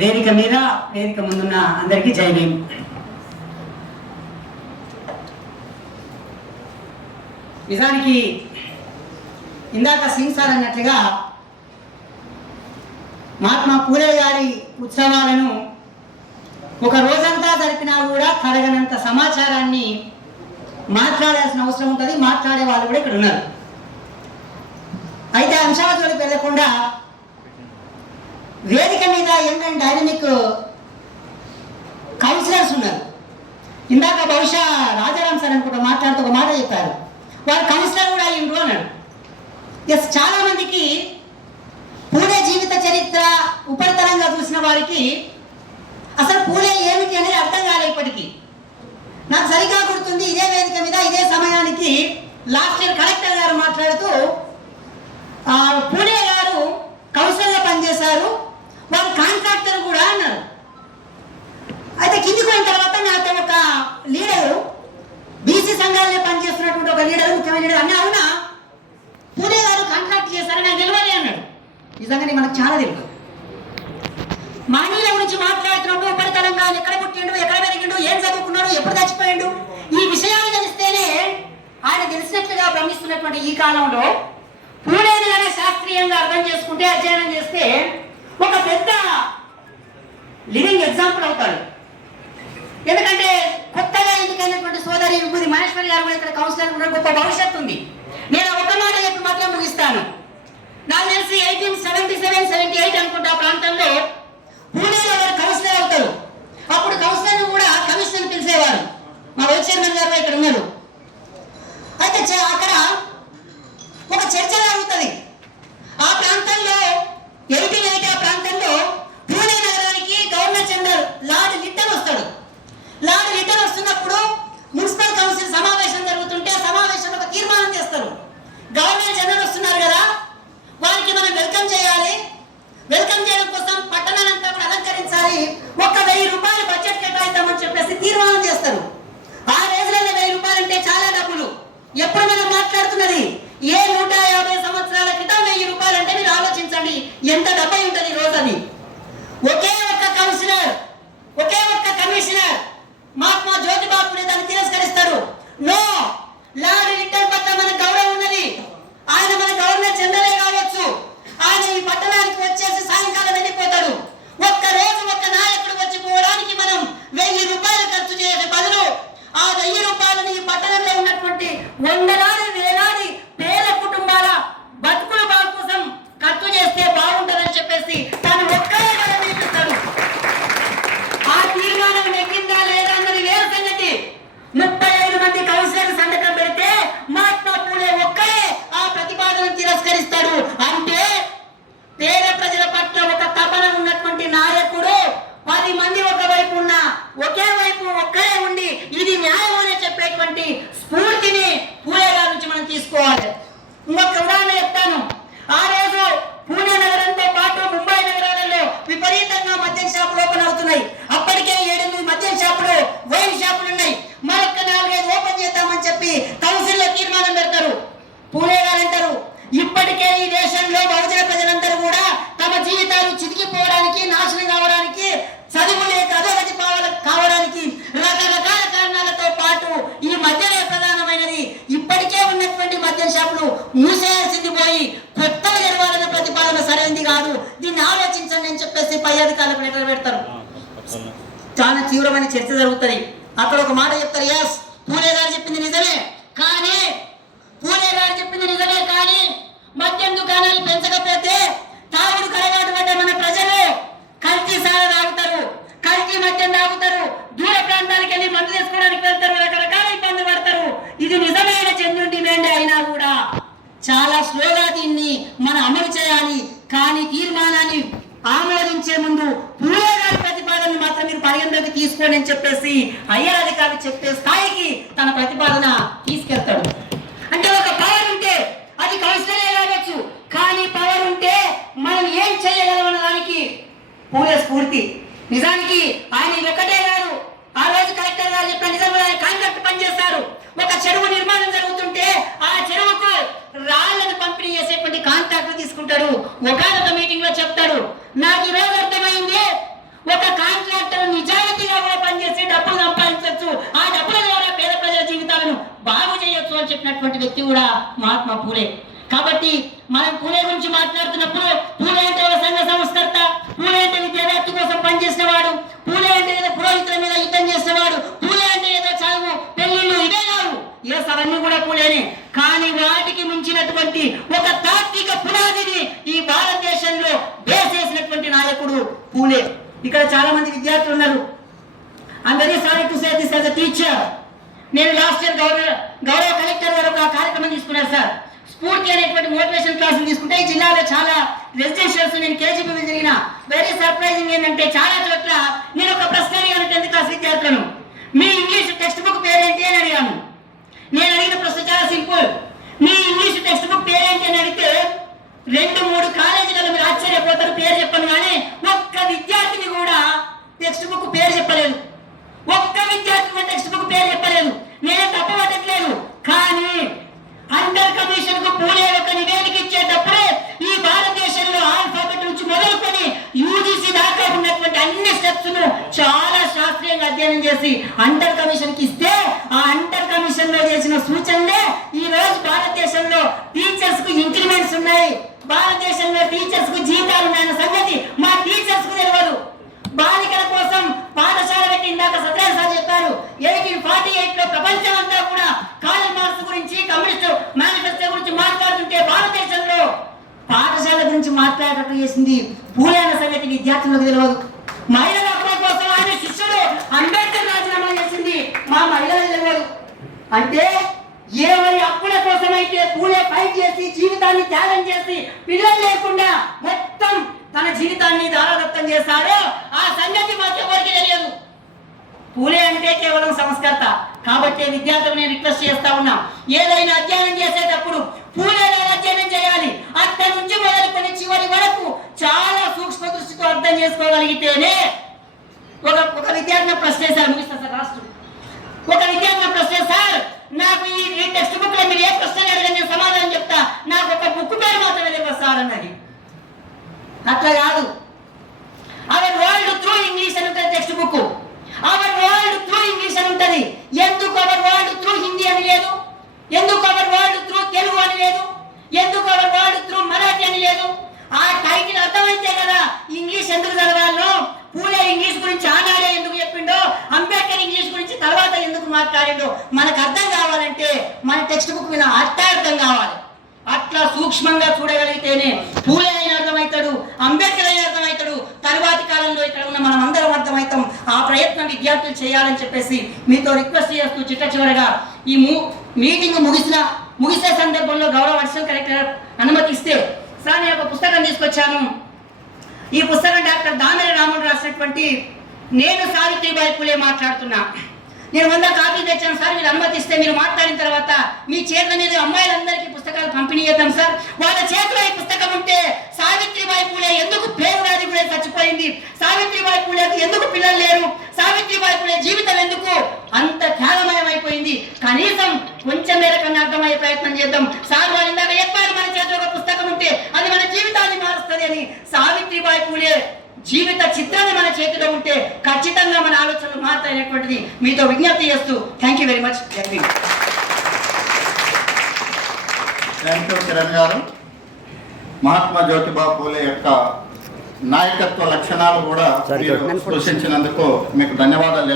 వేదిక మీద వేదిక ముందున్న అందరికీ జై భీమ్. నిజానికి ఇందాక సింగ్ సార్ అన్నట్లుగా మహాత్మా పూలే గారి ఉత్సవాలను ఒక రోజంతా జరిపినా కూడా తరగనంత సమాచారాన్ని మాట్లాడాల్సిన అవసరం ఉంటుంది. మాట్లాడే వాళ్ళు కూడా ఇక్కడ ఉన్నారు. అయితే అంశావతులకు వెళ్లకుండా వేదిక మీద యంగ్ అండ్ డైనమిక్ కౌన్సిలర్స్ ఉన్నారు. ఇందాక బహుశా రాజారాం సార్ అనుకుంటా మాట్లాడుతూ ఒక మాట చెప్పారు, వారు కౌన్సిలర్ కూడా అయ్యిండ్రు అన్నాడు. ఎస్, చాలా మందికి పూలే జీవిత చరిత్ర ఉపరితలంగా చూసిన వారికి అసలు పూలే ఏమిటి అనేది అర్థం కాలే. ఇప్పటికీ నాకు సరిగ్గా గుర్తుంది, ఇదే వేదిక మీద ఇదే సమయానికి లాస్ట్ ఇయర్ కలెక్టర్ గారు మాట్లాడుతూ పూలే గారు కౌన్సిలర్గా పనిచేశారు, వారు కాంట్రాక్టర్ కూడా అన్నారు. అయితే కిందికి పోయిన తర్వాత నాతో ఒక లీడరు, బీసీ సంఘాలనే పనిచేస్తున్నటువంటి ఒక లీడరు, ముఖ్యమైన లీడర్ అన్న, అవునా పూలే గారు కాంట్రాక్ట్ చేశారని నాకు తెలియాలి అన్నాడు. నిజంగానే మనకు చాలా తెలియదు. మానవుల గురించి మాట్లాడుతున్నప్పుడు ఉపరితలంగా ఎక్కడ పుట్టిండు, ఎక్కడ పెరిగిండు, ఏం చదువుకున్నాడు, ఎప్పుడు చచ్చిపోయిండు, ఈ విషయాలు తెలిస్తేనే ఆయన తెలిసినట్లుగా భ్రమిస్తున్నటువంటి ఈ కాలంలో పూలేని కానీ శాస్త్రీయంగా అర్థం చేసుకుంటే, అధ్యయనం చేస్తే ఒక పెద్ద లివింగ్ ఎగ్జాంపుల్ అవుతాడు. ఎందుకంటే కొత్తగా ఎన్నికైనటువంటి సోదరి విభూతి మహేశ్వరి గారు కూడా ఇక్కడ కౌన్సిలర్ కూడా గొప్ప భవిష్యత్తు ఉంది. నేను ఒక మాట చెప్పి మాత్రం ముగిస్తాను. నాకు తెలిసి 1877-78 అనుకుంటా ఆ ప్రాంతంలో పూణేలో వారు కౌన్సిలర్ అవుతారు. అప్పుడు కౌన్సిలర్ కూడా కమిషన్ పిలిచేవారు. మా వైస్ చైర్మన్ గారు ఇక్కడ ఉన్నారు. అయితే అక్కడ ఒక చర్చ జరుగుతుంది. ఆ ప్రాంతంలో 1880 ఆ ప్రాంతంలో పూణే నగరానికి గవర్నర్ జనరల్ లార్డ్ లిట్టన్ వస్తాడు. లార్డ్ లిట్టన్ వస్తున్నప్పుడు మున్సిపల్ కౌన్సిల్ సమావేశం జరుగుతుంటే ఆ సమావేశంలో ఒక తీర్మానం చేస్తారు. గవర్నర్ జనరల్ వస్తున్నారు కదా, వారికి మనం వెల్కమ్ చేయాలి, వెల్కమ్ చేయడం కోసం పట్టణాలంతా కూడా అలంకరించాలి, 1,000 రూపాయలు బడ్జెట్ కేటాయిద్దామని చెప్పేసి తీర్మానం చేస్తారు. ఆ రోజులలో 1000 రూపాయలు అంటే చాలా డబ్బులు. ఎప్పుడు మనం మాట్లాడుతున్నది ఏ 150 సంవత్సరాల క్రితం 1000 రూపాయలు అంటే మీరు ఆలోచించండి ఎంత డబ్బై ఉంటుంది ఈ రోజు. అది ఒకే ఒక్క కౌన్సిలర్, ఒకే ఒక్క కమిషనర్ మహాత్మా జ్యోతిబా పూలే దాన్ని తిరస్కరిస్తారు. నో, లార్డ్ లిట్టన్ పట్ల మన గౌరవం ఉన్నది, ఆయన మన గవర్నర్ జనరలే కావచ్చు, ఆయన ఈ పట్టణానికి వచ్చేసి సాయంకాలం వెళ్ళిపోతాడు. ఒక్క రోజు ఒక్క నాయకుడు వచ్చి పోవడానికి మనం 1000 రూపాయలు ఖర్చు చేసే బదులు ఆ 1000 రూపాయలను ఈ పట్టణంలో ఉన్నటువంటి వందలాది వేలాది పేద కుటుంబాల బతుకుల బాగు కోసం ఖర్చు చేస్తే బాగుంటుందని చెప్పేసి తాను ఒక్కరే నిలిపిస్తాడు. ఆ తీర్మానం నెగ్గిందా లేదా అన్నది వేరే సంగతి. 35 మంది కౌన్సిలర్ సంతకం పెడితే మహాత్మా పూలే ఒక్కరే ఆ ప్రతిపాదనను తిరస్కరిస్తాడు. అంటే పేద ప్రజల పట్ల ఒక తపన ఉన్నటువంటి నాయకుడు 10 మంది ఒకవైపు ఉన్న ఒకే వైపు ఒక్కరే ఉండి ఇది న్యాయం అని చెప్పేటువంటి స్ఫూర్తిని పూలే గారి నుంచి మనం తీసుకోవాలి. ఇంకొక ఉదాహరణ చెప్తాను. ఆ రోజు పూణే నగరంతో పాటు ముంబై నగరాలలో విపరీతంగా మద్యం షాపులు ఓపెన్ అవుతున్నాయి. అప్పటికే 7-8 మద్యం షాపులు, వైన్ షాపులు ఉన్నాయి. మరొక 4-5 ఓపెన్ చేద్దామని చెప్పి కౌన్సిల్ లో తీర్మానం పెడతారు. పూలే గారు అంటారు, ఇప్పటికే ఈ దేశంలో బహుజన ప్రజలందరూ కూడా తమ జీవితాలు చితికిపోవడానికి, నాశనం కావడానికి, చదువు లేక అధోగతి కావడానికి రకరకాల కారణాలతో పాటు ఈ మద్యమే ప్రధానమైనది. ఇప్పటికే ఉన్నటువంటి మద్యం షాపులు మూసేయాల్సింది పోయి కొత్తగా జరగాలన్న ప్రతిపాదన సరైనది కాదు, దీన్ని ఆలోచించండి అని చెప్పేసి పై అధికారులకు లెటర్ పెడతారు. చాలా తీవ్రమైన చర్చ జరుగుతుంది. అక్కడ ఒక మాట చెప్తారు, ఎస్ పూలే గారు చెప్పింది నిజమే, కానీ పూలే గారు చెప్పింది నిజమే కానీ మద్యం దుకాణాలు పెంచకపోతే తాగుడు అలవాటు పడ్డ మన ప్రజలు కల్తీ సారా తాగుతారు, కల్తీ మద్యం తాగుతారు, దూర ప్రాంతానికి వెళ్ళి మందు తీసుకోవడానికి వెళ్తారు, రకరకాల ఇబ్బంది పడతారు. ఇది నిజమైన జెన్యూన్ డిమాండ్ అయినా కూడా చాలా స్లోగా దీన్ని మనం అమలు చేయాలి. కానీ తీర్మానాన్ని ఆమోదించే ముందు పూలే గారి ప్రతిపాదనని మాత్రం మీరు పరిగణలోకి తీసుకోండి అని చెప్పేసి అయ్యర్ అధికారి చెప్పే స్థాయికి తన ప్రతిపాదన తీసుకెళ్తాడు. అంటే ఒక పవర్ ఉంటే అది కౌన్సిలరే కావచ్చు, కానీ పవర్ ఉంటే మనం ఏం చేయగలమన్న దానికి పూలే స్ఫూర్తి. నిజానికి ఆయన ఒక్కటే గారు ఆ రోజు కలెక్టర్ గారు చెప్పిన నిజంగా ఆయన కాంట్రాక్ట్ పనిచేస్తారు. ఒక చెరువు నిర్మాణం జరుగుతుంటే ఆ చెరువుకు రాళ్లను పంపిణీ చేసేటువంటి కాంట్రాక్ట్ తీసుకుంటాడు. ఒకనొక మీటింగ్ లో చెప్తాడు, నాకు ఈ రోజు అర్థమైంది ఒక కాంట్రాక్టర్ నిజాయితీగా కూడా పనిచేసి డబ్బులు సంపాదించవచ్చు, ఆ డబ్బుల ద్వారా పేద ప్రజల జీవితాలను బాగు చేయొచ్చు అని చెప్పినటువంటి వ్యక్తి కూడా మహాత్మా పూలే. కాబట్టి మనం పూలే గురించి మాట్లాడుతున్నప్పుడు పూలే అంటే ఒక సంఘ సంస్కర్త, పూలే అంటే విద్యార్థి కోసం పనిచేసిన వాడు, పూలే అంటే ఏదో పురోహితుల మీద యుద్ధం చేసిన వాడు, పూలే అంటే ఏదో చదువు పెళ్లిళ్ళు ఇవే కాదు, అవన్నీ కూడా పూలేనే. కానీ వాటికి మించినటువంటి ఒక తాత్విక పునాదిని ఈ భారతదేశంలో వేసేసినటువంటి నాయకుడు పూలే. ఇక్కడ చాలా మంది విద్యార్థులు ఉన్నారు. I'm very sorry to say this as a teacher. నేను లాస్ట్ ఇయర్ గౌరవ కలెక్టర్ గారు ఒక కార్యక్రమం తీసుకున్నారు సార్. స్ఫూర్తి అనేటువంటి మోటివేషన్ క్లాసులు తీసుకుంటే ఈ జిల్లాలో చాలా రెసిడెన్షియల్స్ నేను కేజీపీ జరిగిన వెరీ సర్ప్రైజింగ్ ఏంటంటే చాలా చోట్ల నేను ఒక ప్రశ్న అడిగాను 10th క్లాస్ విద్యార్థులను, మీ ఇంగ్లీష్ టెక్స్ట్ బుక్ పేరేంటి అని అడిగాను. నేను అడిగిన ప్రశ్న చాలా సింపుల్, మీ ఇంగ్లీష్ టెక్స్ట్ బుక్ పేరేంటి అని అడిగితే 2-3 కాలేజీలలో మీరు ఆశ్చర్యపోతారు, పేరు చెప్పను, కానీ ఒక్క విద్యార్థిని కూడా టెక్స్ట్ బుక్ పేరు చెప్పలేదు. ఒక్క విద్యార్థి టెక్స్ట్ బుక్ పేరు చెప్పలేదు. నేను తప్పబట్టట్లేదు, కానీ అండర్ కమిషన్ కు పూలే ఒక నివేదిక ఇచ్చేటప్పుడే ఈ భారతదేశంలో ఆల్ఫాబెట్ నుంచి మొదలుకొని యూజీసీ దాకా ఉన్నటువంటి అన్ని స్టెప్స్ ను చాలా శాస్త్రీయంగా అధ్యయనం చేసి అండర్ కమిషన్ కి ఇస్తే ఆ అండర్ కమిషన్ లో చేసిన సూచనలే ఈ రోజు భారతదేశంలో టీచర్స్ కు ఇంక్రిమెంట్స్ ఉన్నాయి, భారతదేశంలో టీచర్స్ కు జీతాలు ఉన్నాయన్న సంగతి మా టీచర్స్ కు తెలియదు. బాలికల కోసం పాఠశాల పెట్టి ఇందాక సత్యనారాయణ సార్ చెప్పారు, 1848 లో ప్రపంచం అంతా కూడా కార్ల్ మార్క్స్ గురించి కమ్యూనిస్ట్ మేనిఫెస్టో గురించి మాట్లాడుతుంటే భారతదేశంలో పాఠశాల గురించి మాట్లాడటం చేసింది పూలే అన్న సంగతి విద్యార్థులకు తెలియదు. మహిళల హక్కుల కోసం ఆయన శిష్యుడు అంబేద్కర్ రాజీనామా చేసింది మా మహిళలకు తెలియదు. అంటే ఎవరి హక్కుల కోసం అయితే పూలే ఫైట్ చేసి జీవితాన్ని త్యాగం చేసి పిల్లలు లేకుండా మొత్తం తన జీవితాన్ని దారాదత్తం చేశాడో ఆ సంగతి మాకెవరికి తెలియదు. పూలే అంటే కేవలం సంస్కర్త. కాబట్టి విద్యార్థులు నేను రిక్వెస్ట్ చేస్తా ఉన్నా, ఏదైనా అధ్యయనం చేసేటప్పుడు పూలేలో అధ్యయనం చేయాలి. అక్కడి నుంచి మొదలుకొని చివరి వరకు చాలా సూక్ష్మ దృష్టితో అర్థం చేసుకోగలిగితేనే. ఒక విద్యార్థి ప్రశ్న చేశారు, ముగిస్తా సార్ రాష్ట్రం. ఒక విద్యార్థి ప్రశ్న, సార్ నాకు ఈ టెక్స్ట్ బుక్ లో మీరు ఏ ప్రశ్న అడగని నేను సమాధానం చెప్తా, నాకు ఒక బుక్ పేరు మాత్రమే తెలియదు సార్ అన్నది. అట్లా కాదు, అవర్ వరల్డ్ త్రూ ఇంగ్లీష్ అని ఉంటుంది text book, our world through English అని ఉంటుంది. ఎందుకు అవర్ వరల్డ్ త్రూ హిందీ అని లేదు? ఎందుకు అవర్ వరల్డ్ త్రూ తెలుగు అని లేదు? ఎందుకు అవర్ వరల్డ్ త్రూ మరాఠీ అని లేదు? ఆ టైటిల్ అర్థమైతే కదా ఇంగ్లీష్ ఎందుకు చదవాలో. పూలే ఇంగ్లీష్ గురించి ఆనాడే ఎందుకు చెప్పిండో, అంబేద్కర్ ఇంగ్లీష్ గురించి తర్వాత ఎందుకు మాట్లాడిండో మనకు అర్థం కావాలంటే మన టెక్స్ట్ బుక్ మీద అర్థం కావాలి. అట్లా సూక్ష్మంగా చూడగలిగితేనే పూలే అయిన అర్థమవుతాడు, అంబేద్కర్ అయిన అర్థమవుతాడు, తరువాతి కాలంలో ఇక్కడ ఉన్న మనం అందరం అర్థమవుతాం. ఆ ప్రయత్నం విద్యార్థులు చేయాలని చెప్పేసి మీతో రిక్వెస్ట్ చేస్తూ చిట్ట చివరగా ఈ మీటింగ్ ముగిసే సందర్భంలో గౌరవ అడిషనల్ కలెక్టర్ అనుమతిస్తే సార్ నేను ఒక పుస్తకం తీసుకొచ్చాను. ఈ పుస్తకం డాక్టర్ దామెర రాముడు రాసినటువంటి నేను సావిత్రిబాయి పూలే మాట్లాడుతున్నా. నేను 100 కాపీలు తెచ్చాను సార్, మీరు అనుమతిస్తే మీరు మాట్లాడిన తర్వాత మీ చేతుల మీద అమ్మాయిలందరికీ పుస్తకాలు పంపిణీ చేద్దాం సార్. వాళ్ళ చేతిలో ఈ పుస్తకం ఉంటే సావిత్రిబాయి పూలే ఎందుకు పేరువాది కూడా చచ్చిపోయింది, సావిత్రిబాయి పూలేకు ఎందుకు పిల్లలు లేరు, సావిత్రిబాయి పూలే జీవితం ఎందుకు అంత త్యాగమయం అయిపోయింది, కనీసం కొంచెం మేరకన్నా అర్థమయ్యే ప్రయత్నం చేద్దాం సార్. వాళ్ళు ఇందాక చెప్పారు, మన చేతిలో ఒక పుస్తకం ఉంటే అది మన జీవితాన్ని మారుస్తుంది అని. సావిత్రిబాయి పూలే జీవిత చిత్రాన్ని మన చేతిలో ఉంటే ఖచ్చితంగా మన ఆలోచనలు మారుతాయనేటువంటిది మీతో విజ్ఞప్తి చేస్తూ thank you very much. Thank you Kiran గారు. మహాత్మా జ్యోతిబా పూలే యొక్క నాయకత్వ లక్షణాలు కూడా మీరు సూచించినందుకు మీకు ధన్యవాదాలు.